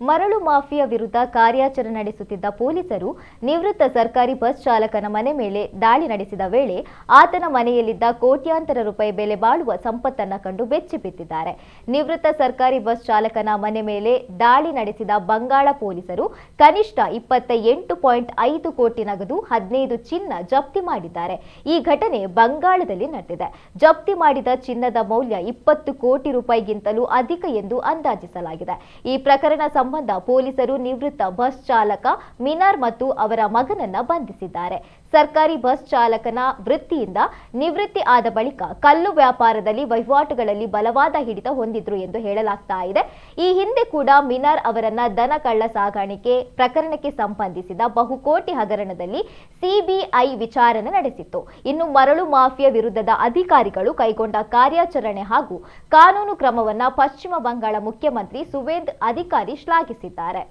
ಮರಳು ಮಾಫಿಯಾ ವಿರುದ್ಧ ಕಾರ್ಯಾಚರಣೆ ನಡೆಸುತ್ತಿದ್ದ ಪೊಲೀಸರು ನಿವೃತ್ತ ಸರ್ಕಾರಿ ಬಸ್ ಚಾಲಕನ ಮನೆ ಮೇಲೆ ದಾಳಿ ನಡೆಸಿದ ವೇಳೆ ಆತನ ಮನೆಯಲ್ಲಿದ್ದ ಕೋಟ್ಯಾಂತರ ರೂಪಾಯಿ ಬೆಲೆ ಬಾಳುವ ಸಂಪತ್ತನ್ನು ಕಂಡು ಬೆಚ್ಚಿಬಿದ್ದಿದ್ದಾರೆ. ನಿವೃತ್ತ ಸರ್ಕಾರಿ ಬಸ್ ಚಾಲಕನ ಮನೆ ಮೇಲೆ ದಾಳಿ ನಡೆಸಿದ ಬಂಗಾಳ ಪೊಲೀಸರು ಕನಿಷ್ಠ 28.5 ಕೋಟಿ ನಗದು 15 ಚಿನ್ನ ಜಪ್ತಿ ಮಾಡಿದ್ದಾರೆ. ಈ ಘಟನೆ ಬಂಗಾಳದಲ್ಲಿ ನಡೆದಿದೆ. ಜಪ್ತಿ ಮಾಡಿದ ಚಿನ್ನದ ಮೌಲ್ಯ 20 ಕೋಟಿ ರೂಪಾಯಿಗಿಂತಲೂ ಅಧಿಕ ಎಂದು ಅಂದಾಜಿಸಲಾಗಿದೆ. ಈ ಪ್ರಕರಣ ಸಂಬಂಧ ಪೊಲೀಸರು ನಿವೃತ್ತ ಬಸ್ ಚಾಲಕ ಮಿನಾರ್ ಮತ್ತು ಅವರ ಮಗನನ್ನ ಬಂಧಿಸಿದ್ದಾರೆ. ಸರ್ಕಾರಿ ಬಸ್ ಚಾಲಕನ ವೃತ್ತಿಯಿಂದ ನಿವೃತ್ತಿ ಆದ ಬಳಿಕ ಕಲ್ಲು ವ್ಯಾಪಾರದಲ್ಲಿ ವಹಿವಾಟುಗಳಲ್ಲಿ ಬಲವಾದ ಹಿಡಿತ ಹೊಂದಿದ್ರು ಎಂದು ಹೇಳಲಾಗ್ತಾ ಇದೆ. ಈ ಹಿಂದೆ ಕೂಡ ಮಿನಾರ್ ಅವರನ್ನ ದನ ಕಳ್ಳ ಸಾಗಾಣಿಕೆ ಪ್ರಕರಣಕ್ಕೆ ಸಂಬಂಧಿಸಿದ ಬಹುಕೋಟಿ ಹಗರಣದಲ್ಲಿ ಸಿಬಿಐ ವಿಚಾರಣೆ ನಡೆಸಿತ್ತು. ಇನ್ನು ಮರಳು ಮಾಫಿಯಾ ವಿರುದ್ಧದ ಅಧಿಕಾರಿಗಳು ಕೈಗೊಂಡ ಕಾರ್ಯಾಚರಣೆ ಹಾಗೂ ಕಾನೂನು ಕ್ರಮವನ್ನ ಪಶ್ಚಿಮ ಬಂಗಾಳ ಮುಖ್ಯಮಂತ್ರಿ ಸುವೇಂದು ಅಧಿಕಾರಿ ಶ್ಲಾಘಿಸಿದ್ದಾರೆ.